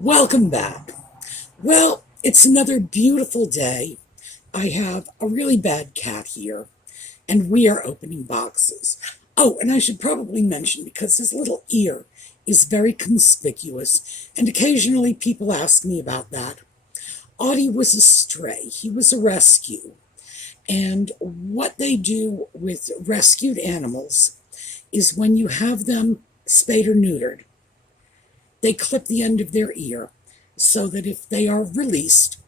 Welcome back. Well, it's another beautiful day. I have a really bad cat here, and we are opening boxes. Oh, and I should probably mention, because his little ear is very conspicuous, and occasionally people ask me about that. Audie was a stray. He was a rescue. And what they do with rescued animals is when you have them spayed or neutered, they clip the end of their ear so that if they are released,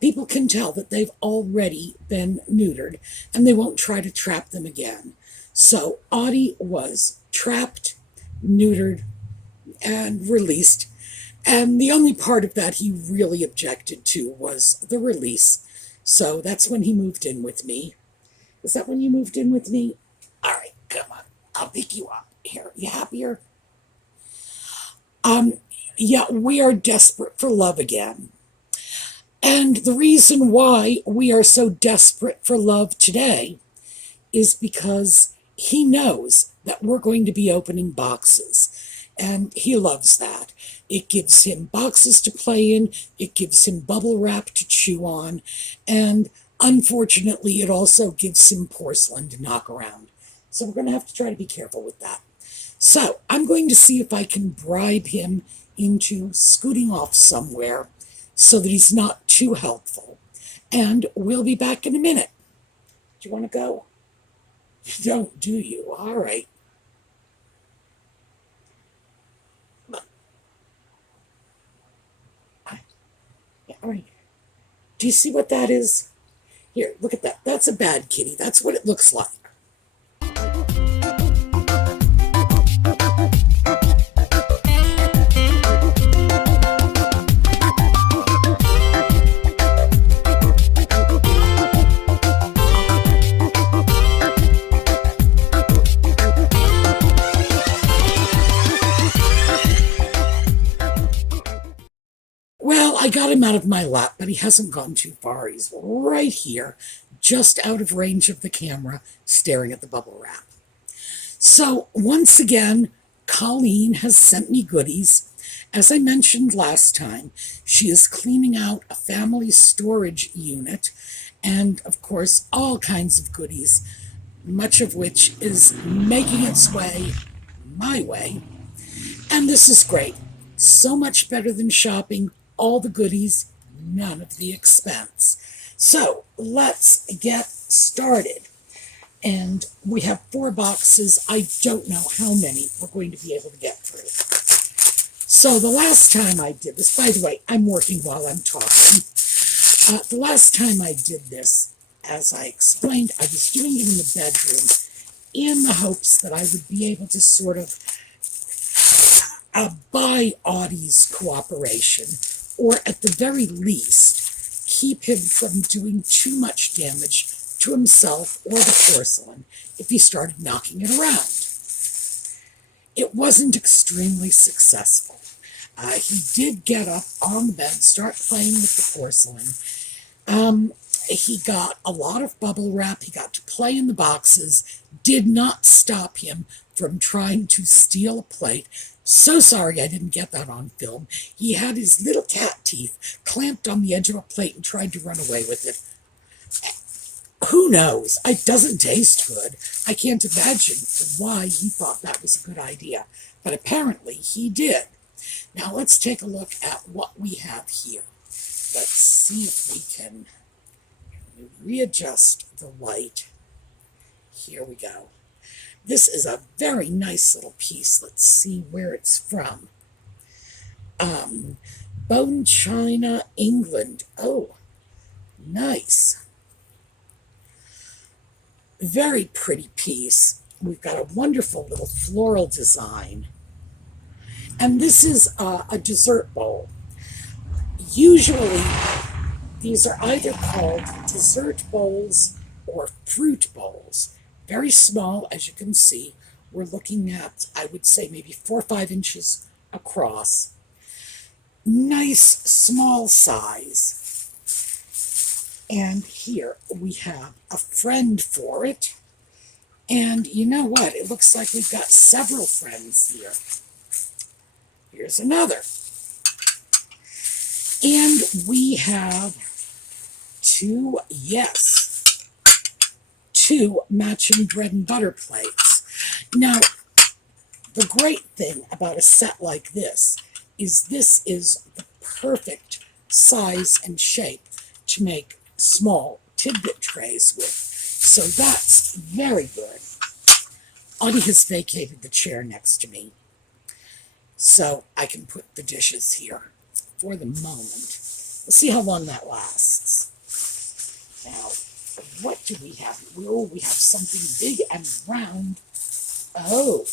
people can tell that they've already been neutered and they won't try to trap them again. So Audie was trapped, neutered, and released. And the only part of that he really objected to was the release. So that's when he moved in with me. Is that when you moved in with me? All right, come on. I'll pick you up. Here, you happier? Yeah, we are desperate for love again. And the reason why we are so desperate for love today is because he knows that we're going to be opening boxes. And he loves that. It gives him boxes to play in. It gives him bubble wrap to chew on. And unfortunately, it also gives him porcelain to knock around. So we're going to have to try to be careful with that. So I'm going to see if I can bribe him into scooting off somewhere so that he's not too helpful. And we'll be back in a minute. Do you want to go? You don't, do you? All right. All right. Do you see what that is? Here, look at that. That's a bad kitty. That's what it looks like. Well, I got him out of my lap, but he hasn't gone too far. He's right here, just out of range of the camera, staring at the bubble wrap. So, once again, Colleen has sent me goodies. As I mentioned last time, she is cleaning out a family storage unit, and of course, all kinds of goodies, much of which is making its way my way. And this is great. So much better than shopping. All the goodies, none of the expense. So let's get started. And we have 4 boxes. I don't know how many we're going to be able to get through. So the last time I did this, by the way, I'm working while I'm talking. The last time I did this, as I explained, I was doing it in the bedroom in the hopes that I would be able to sort of buy Audie's cooperation, or at the very least, keep him from doing too much damage to himself or the porcelain if he started knocking it around. It wasn't extremely successful. He did get up on the bed, start playing with the porcelain. He got a lot of bubble wrap. He got to play in the boxes. Did not stop him from trying to steal a plate. So sorry I didn't get that on film. He had his little cat teeth clamped on the edge of a plate and tried to run away with it. Who knows? It doesn't taste good. I can't imagine why he thought that was a good idea. But apparently he did. Now let's take a look at what we have here. Let's see if we can readjust the light. Here we go. This is a very nice little piece. Let's see where it's from. Bone China, England. Oh, nice. Very pretty piece. We've got a wonderful little floral design. And this is a dessert bowl. Usually, these are either called dessert bowls or fruit bowls. Very small, as you can see. We're looking at, I would say, maybe 4 or 5 inches across. Nice, small size. And here we have a friend for it. And you know what? It looks like we've got several friends here. Here's another. And we have two matching bread and butter plates. Now, the great thing about a set like this is the perfect size and shape to make small tidbit trays with. So that's very good. Audie has vacated the chair next to me, so I can put the dishes here for the moment. We'll see how long that lasts. Now, what do we have? Oh, we have something big and round. Oh.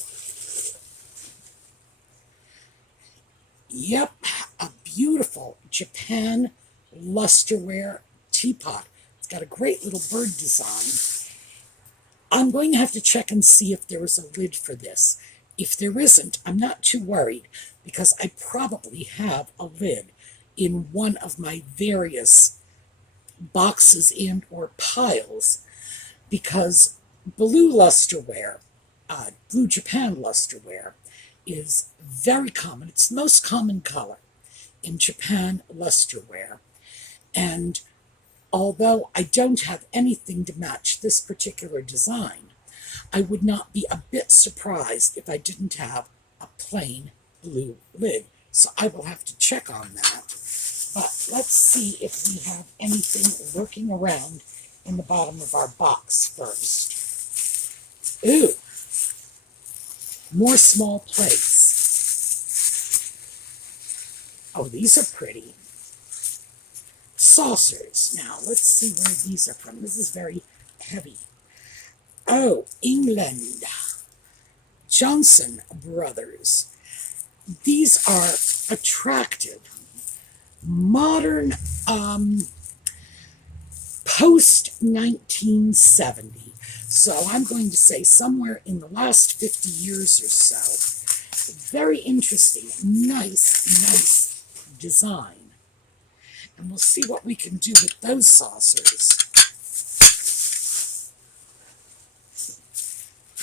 Yep, a beautiful Japan lusterware teapot. It's got a great little bird design. I'm going to have to check and see if there is a lid for this. If there isn't, I'm not too worried, because I probably have a lid in one of my various boxes and or piles, because blue lusterware, blue Japan lusterware, is very common. It's the most common color in Japan lusterware. And although I don't have anything to match this particular design, I would not be a bit surprised if I didn't have a plain blue lid. So I will have to check on that. But let's see if we have anything lurking around in the bottom of our box first. Ooh, more small plates. Oh, these are pretty. Saucers. Now, let's see where these are from. This is very heavy. Oh, England. Johnson Brothers. These are attractive, modern, post-1970. So I'm going to say somewhere in the last 50 years or so. Very interesting, nice design. And we'll see what we can do with those saucers.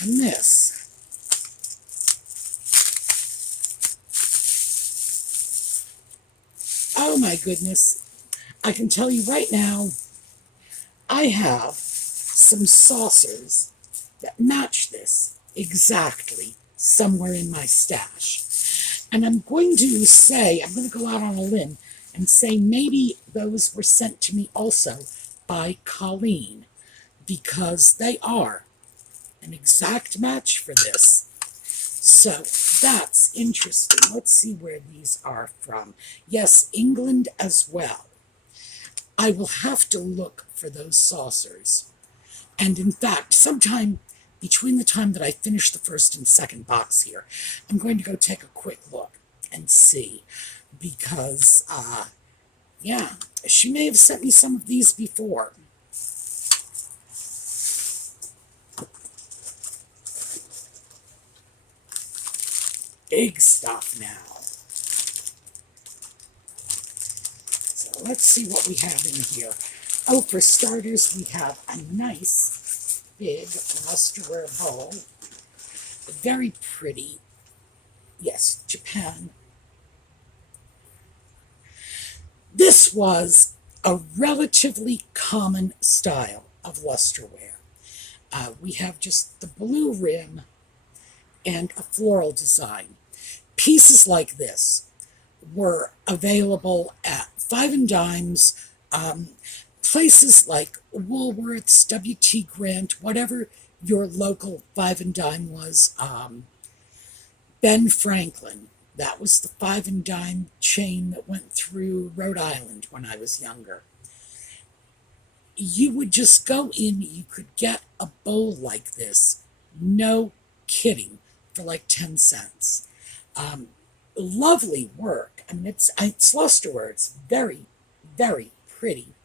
And this. Oh my goodness. I can tell you right now, I have some saucers that match this exactly somewhere in my stash. And I'm going to go out on a limb and say maybe those were sent to me also by Colleen, because they are an exact match for this. So that's interesting. Let's see where these are from. Yes, England as well. I will have to look for those saucers. And in fact, sometime between the time that I finish the first and second box here, I'm going to go take a quick look and see. Because, yeah, she may have sent me some of these before. Big stuff now. So let's see what we have in here. Oh, for starters, we have a nice big lusterware bowl. Very pretty. Yes, Japan. This was a relatively common style of lusterware. We have just the blue rim and a floral design. Pieces like this were available at Five and Dimes, places like Woolworths, W.T. Grant, whatever your local Five and Dime was. Ben Franklin, that was the Five and Dime chain that went through Rhode Island when I was younger. You would just go in, you could get a bowl like this, no kidding, for like 10 cents. Lovely work. I mean, it's lusterware. It's very, very pretty.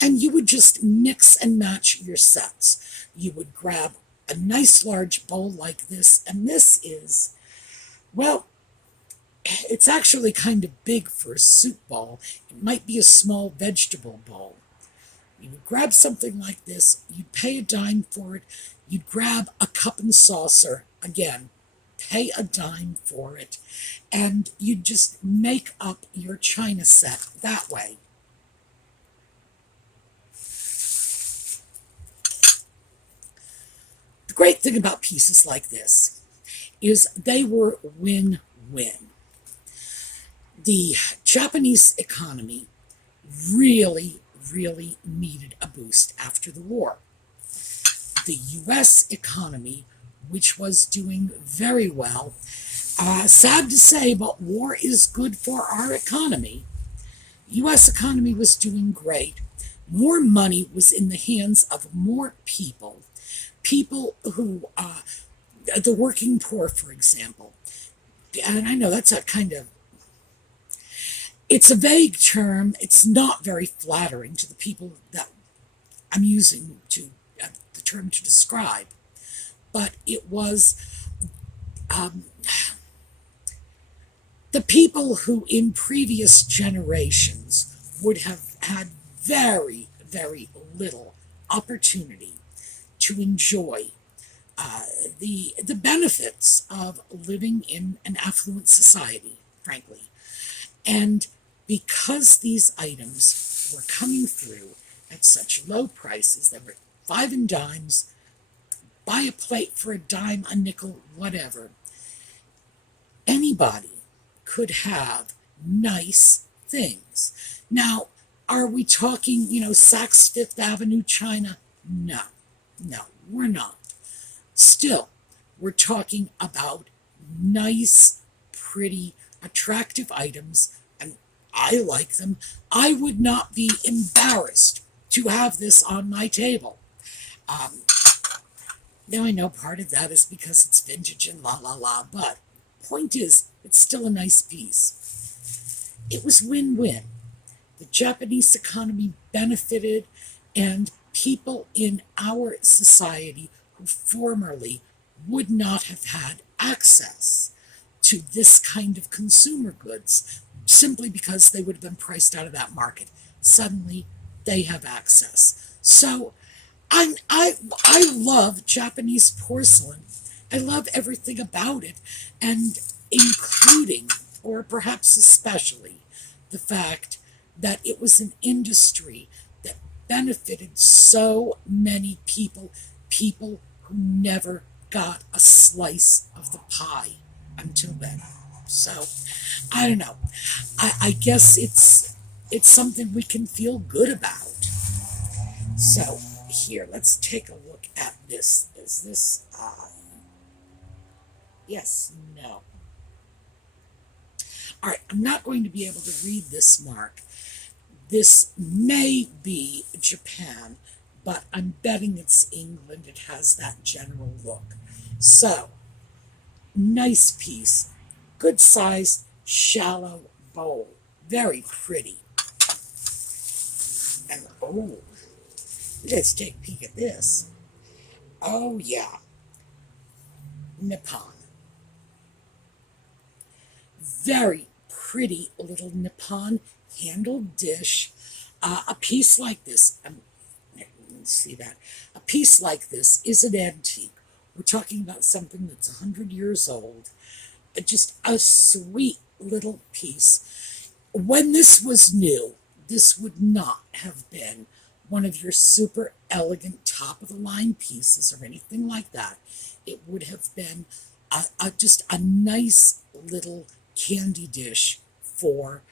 And you would just mix and match your sets. You would grab a nice large bowl like this, and this is, well, it's actually kind of big for a soup bowl. It might be a small vegetable bowl. You would grab something like this, you'd pay a dime for it, you'd grab a cup and saucer, again, pay a dime for it, and you just make up your china set that way. The great thing about pieces like this is they were win-win. The Japanese economy really, really needed a boost after the war. The U.S. economy, which was doing very well, sad to say, but war is good for our economy. U.S. economy was doing great. More money was in the hands of more people. People who, the working poor, for example. And I know that's a kind of, it's a vague term. It's not very flattering to the people that I'm using the term to describe. But it was the people who in previous generations would have had very, very little opportunity to enjoy the benefits of living in an affluent society, frankly. And because these items were coming through at such low prices, they were 5 and dimes, buy a plate for a dime, a nickel, whatever, anybody could have nice things. Now, are we talking, Saks Fifth Avenue China? No, we're not. Still, we're talking about nice, pretty, attractive items, and I like them. I would not be embarrassed to have this on my table. Now, I know part of that is because it's vintage and but point is, it's still a nice piece. It was win-win. The Japanese economy benefited, and people in our society who formerly would not have had access to this kind of consumer goods simply because they would have been priced out of that market. Suddenly, they have access. So, I love Japanese porcelain. I love everything about it, and including, or perhaps especially, the fact that it was an industry that benefited so many people who never got a slice of the pie until then. So, I don't know. I guess it's something we can feel good about. So, here, let's take a look at this. Is this, yes, no. All right, I'm not going to be able to read this mark. This may be Japan, but I'm betting it's England. It has that general look. So, nice piece. Good size, shallow bowl. Very pretty. And, let's take a peek at this. Oh, yeah. Nippon. Very pretty little Nippon handled dish. A piece like this, see that? A piece like this is an antique. We're talking about something that's 100 years old. Just a sweet little piece. When this was new, this would not have been one of your super elegant top-of-the-line pieces or anything like that. It would have been just a nice little candy dish for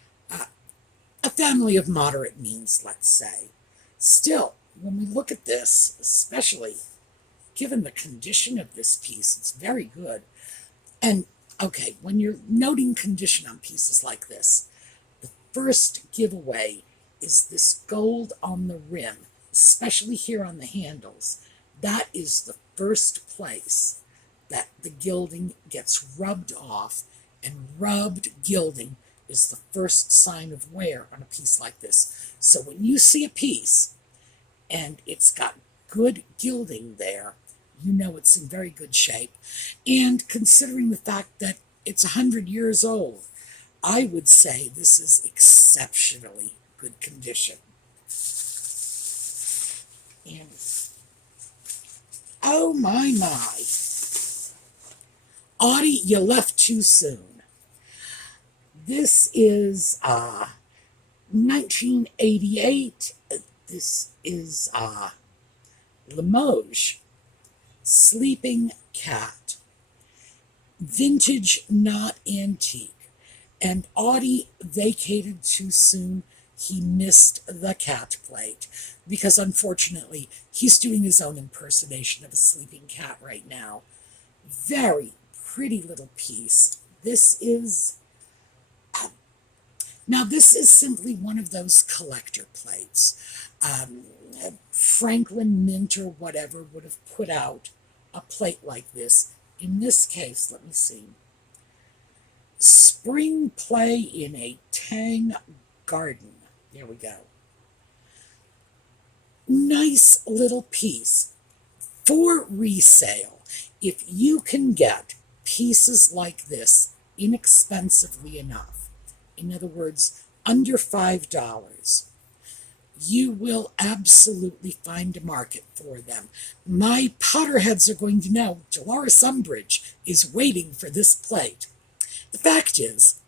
a family of moderate means, let's say. Still, when we look at this, especially given the condition of this piece, it's very good. And, okay, when you're noting condition on pieces like this, the first giveaway is this gold on the rim, especially here on the handles. That is the first place that the gilding gets rubbed off, and rubbed gilding is the first sign of wear on a piece like this. So when you see a piece and it's got good gilding there, you know it's in very good shape. And considering the fact that it's 100 years old, I would say this is exceptionally good condition. And oh my. Audie, you left too soon. This is 1988. This is Limoges, Sleeping Cat. Vintage, not antique. And Audie vacated too soon. He missed the cat plate because, unfortunately, he's doing his own impersonation of a sleeping cat right now. Very pretty little piece. This is simply one of those collector plates. Franklin Mint or whatever would have put out a plate like this. In this case, let me see. Spring play in a Tang garden. There we go. Nice little piece for resale. If you can get pieces like this inexpensively enough, in other words, under $5, you will absolutely find a market for them. My Potterheads are going to know Dolores Umbridge is waiting for this plate. The fact is,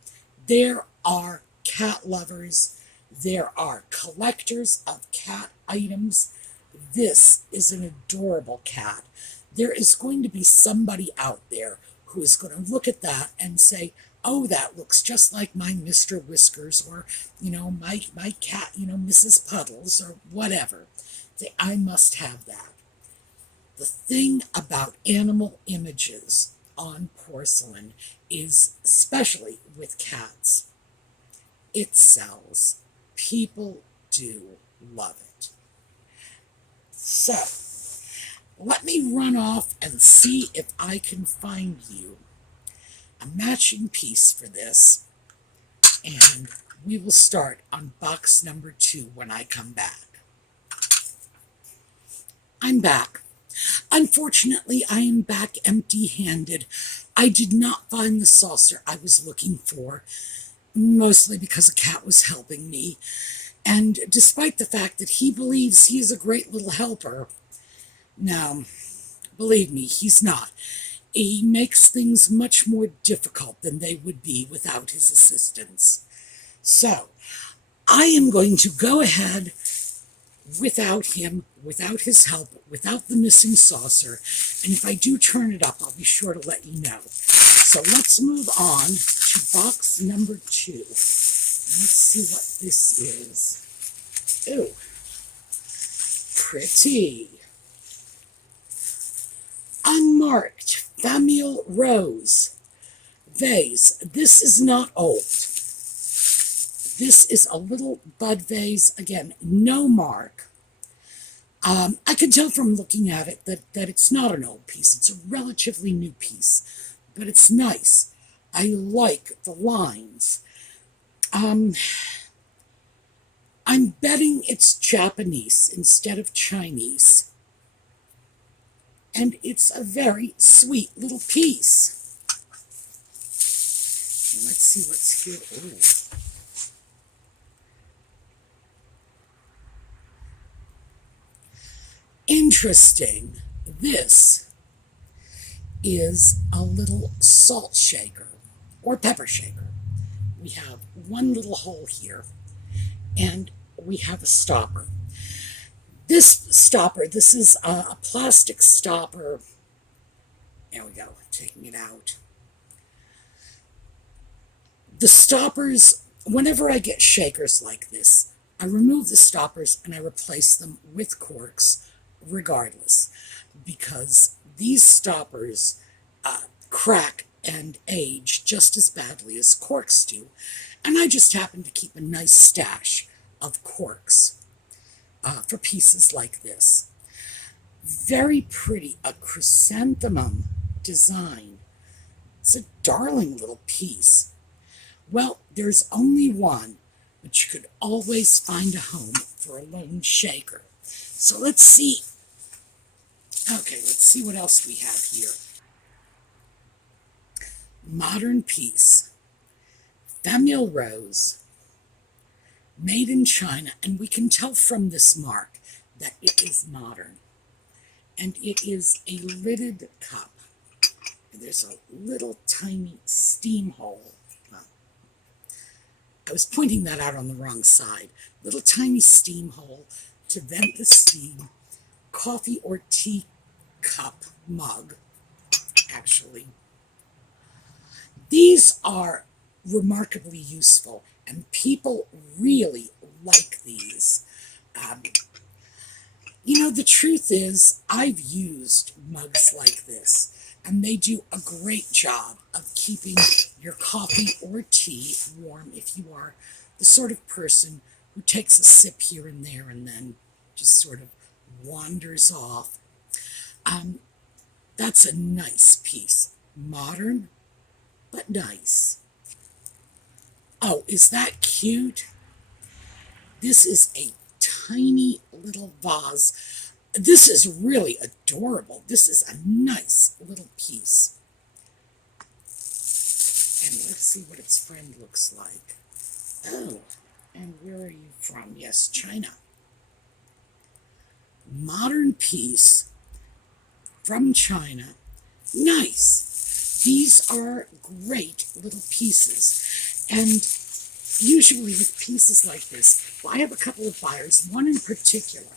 there are cat lovers, there are collectors of cat items. This is an adorable cat. There is going to be somebody out there who is going to look at that and say, oh, that looks just like my Mr. Whiskers, or, my cat, Mrs. Puddles, or whatever. I must have that. The thing about animal images on porcelain is, especially with cats, it sells. People do love it. So, let me run off and see if I can find you a matching piece for this, and we will start on box number 2 when I come back. I'm back. Unfortunately, I am back empty-handed. I did not find the saucer I was looking for, mostly because a cat was helping me, and despite the fact that he believes he is a great little helper, no, believe me, he's not. He makes things much more difficult than they would be without his assistance. So, I am going to go ahead without him, without his help, without the missing saucer, and if I do turn it up, I'll be sure to let you know. So let's move on to box number 2. Let's see what this is. Ooh, pretty. Unmarked Famille Rose vase. This is not old. This is a little bud vase. Again, no mark. I can tell from looking at it that it's not an old piece. It's a relatively new piece, but it's nice. I like the lines. I'm betting it's Japanese instead of Chinese. And it's a very sweet little piece. Let's see what's here. Ooh. Interesting. This is a little salt shaker or pepper shaker. We have one little hole here, and we have a stopper. This stopper, this is a plastic stopper. There we go, taking it out. The stoppers, whenever I get shakers like this, I remove the stoppers and I replace them with corks regardless, because these stoppers crack and age just as badly as corks do. And I just happen to keep a nice stash of corks for pieces like this. Very pretty, a chrysanthemum design. It's a darling little piece. Well, there's only one, but you could always find a home for a lone shaker. So let's see. Okay, let's see what else we have here. Modern piece. Famille Rose. Made in China, and we can tell from this mark that it is modern. And it is a lidded cup. And there's a little tiny steam hole. I was pointing that out on the wrong side. Little tiny steam hole to vent the steam. Coffee or tea cup mug, actually. These are remarkably useful, and people really like these. Um, the truth is, I've used mugs like this, and they do a great job of keeping your coffee or tea warm if you are the sort of person who takes a sip here and there and then just sort of wanders off. That's a nice piece. Modern, but nice. Oh, is that cute? This is a tiny little vase. This is really adorable. This is a nice little piece. And let's see what its friend looks like. Oh, and where are you from? Yes, China. Modern piece from China. Nice. These are great little pieces. And usually with pieces like this, well, I have a couple of buyers, one in particular,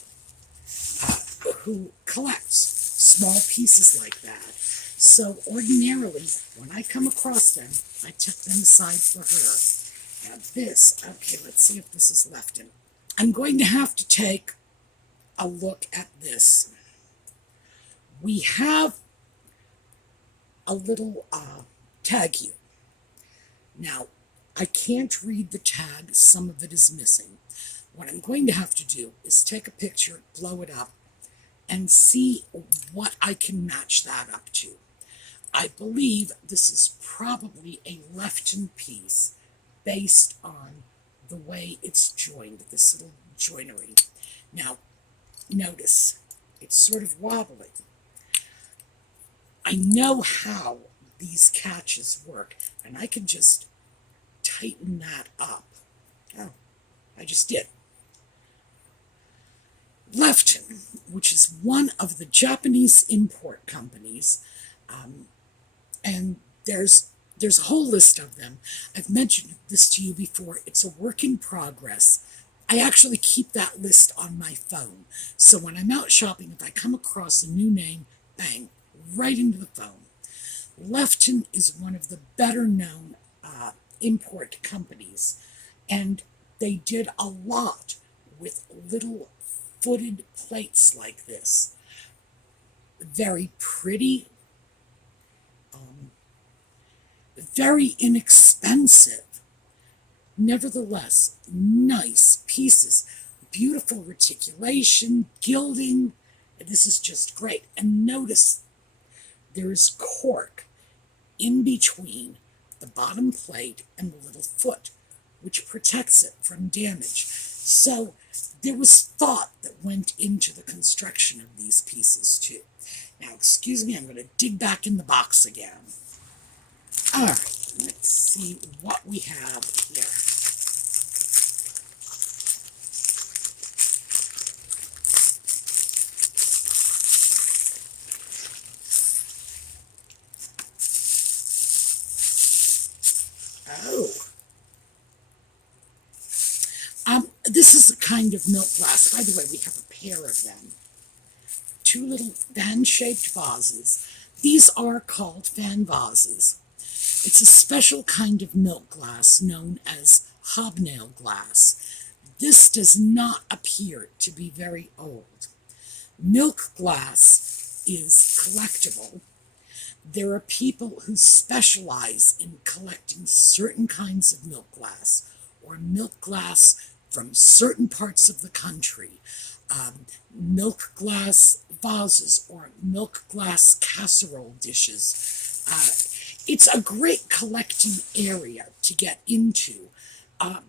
who collects small pieces like that. So ordinarily, when I come across them, I tuck them aside for her. Now this, okay, let's see if this is left in. I'm going to have to take a look at this. We have a little tag here. Now, I can't read the tag, some of it is missing. What I'm going to have to do is take a picture, blow it up, and see what I can match that up to. I believe this is probably a left-in piece based on the way it's joined, this little joinery. Now, notice, it's sort of wobbly. I know how these catches work, and I can just tighten that up. Oh, I just did. Lefton, which is one of the Japanese import companies, and there's a whole list of them. I've mentioned this to you before. It's a work in progress. I actually keep that list on my phone. So when I'm out shopping, if I come across a new name, bang, right into the phone. Lefton is one of the better known import companies, and they did a lot with little footed plates like this. Very pretty, very inexpensive. Nevertheless, nice pieces. Beautiful reticulation, gilding. This is just great. And notice there is cork in between the bottom plate and the little foot, which protects it from damage. So there was thought that went into the construction of these pieces too. Now, excuse me, I'm going to dig back in the box again. All right, let's see what we have here. Oh. This is a kind of milk glass. By the way, we have a pair of them. Two little fan-shaped vases. These are called fan vases. It's a special kind of milk glass known as hobnail glass. This does not appear to be very old. Milk glass is collectible. There are people who specialize in collecting certain kinds of milk glass, or milk glass from certain parts of the country. Milk glass vases or milk glass casserole dishes. It's a great collecting area to get into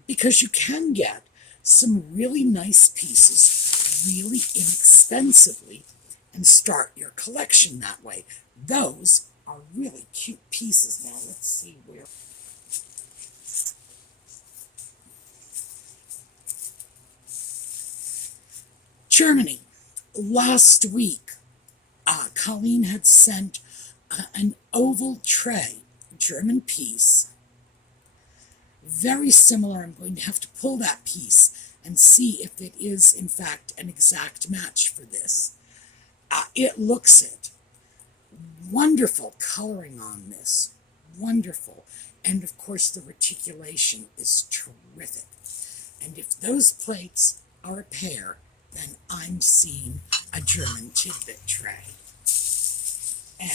because you can get some really nice pieces really inexpensively and start your collection that way. Those are really cute pieces. Now let's see where. Germany. Last week, Colleen had sent an oval tray, German piece, very similar. I'm going to have to pull that piece and see if it is, in fact, an exact match for this. It looks it. Wonderful coloring on this. Wonderful. And, of course, the reticulation is terrific. And if those plates are a pair, then I'm seeing a German Tidbit tray. And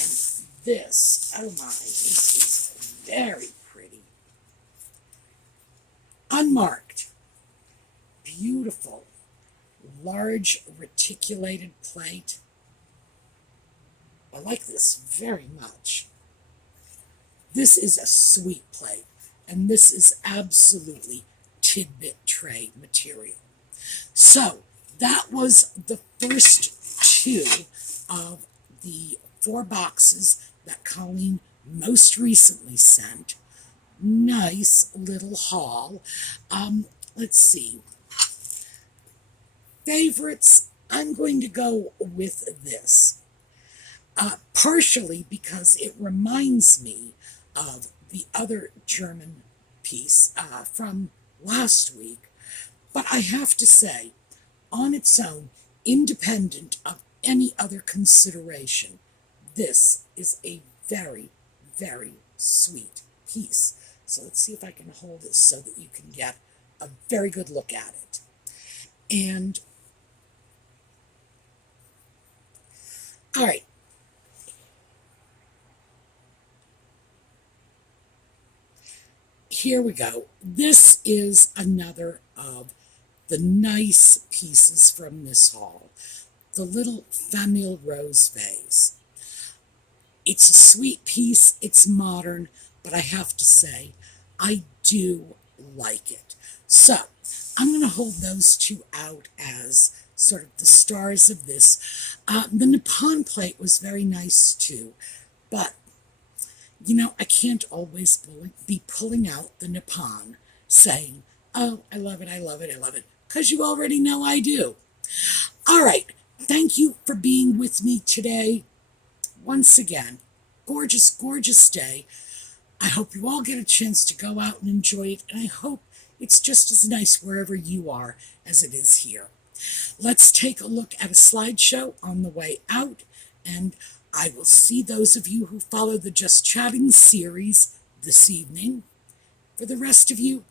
this, oh my, this is very pretty. Unmarked. Beautiful. Large reticulated plate. I like this very much. This is a sweet plate, and this is absolutely Tidbit tray material. So that was the first two of the 4 boxes that Colleen most recently sent. Nice little haul. Let's see. Favorites, I'm going to go with this. Partially because it reminds me of the other German piece from last week. But I have to say, on its own, independent of any other consideration, this is a very, very sweet piece. So let's see if I can hold it so that you can get a very good look at it. And, all right. Here we go. This is another of the nice pieces from this haul. The little Famille Rose vase. It's a sweet piece, it's modern, but I have to say, I do like it. So, I'm going to hold those two out as sort of the stars of this. The Nippon plate was very nice too, but you know, I can't always be pulling out the Nippon saying, oh, I love it, I love it, I love it, because you already know I do. All right, thank you for being with me today. Once again, gorgeous, gorgeous day. I hope you all get a chance to go out and enjoy it, and I hope it's just as nice wherever you are as it is here. Let's take a look at a slideshow on the way out, and I will see those of you who follow the Just Chatting series this evening. For the rest of you,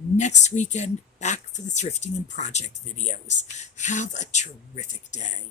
next weekend, back for the thrifting and project videos. Have a terrific day.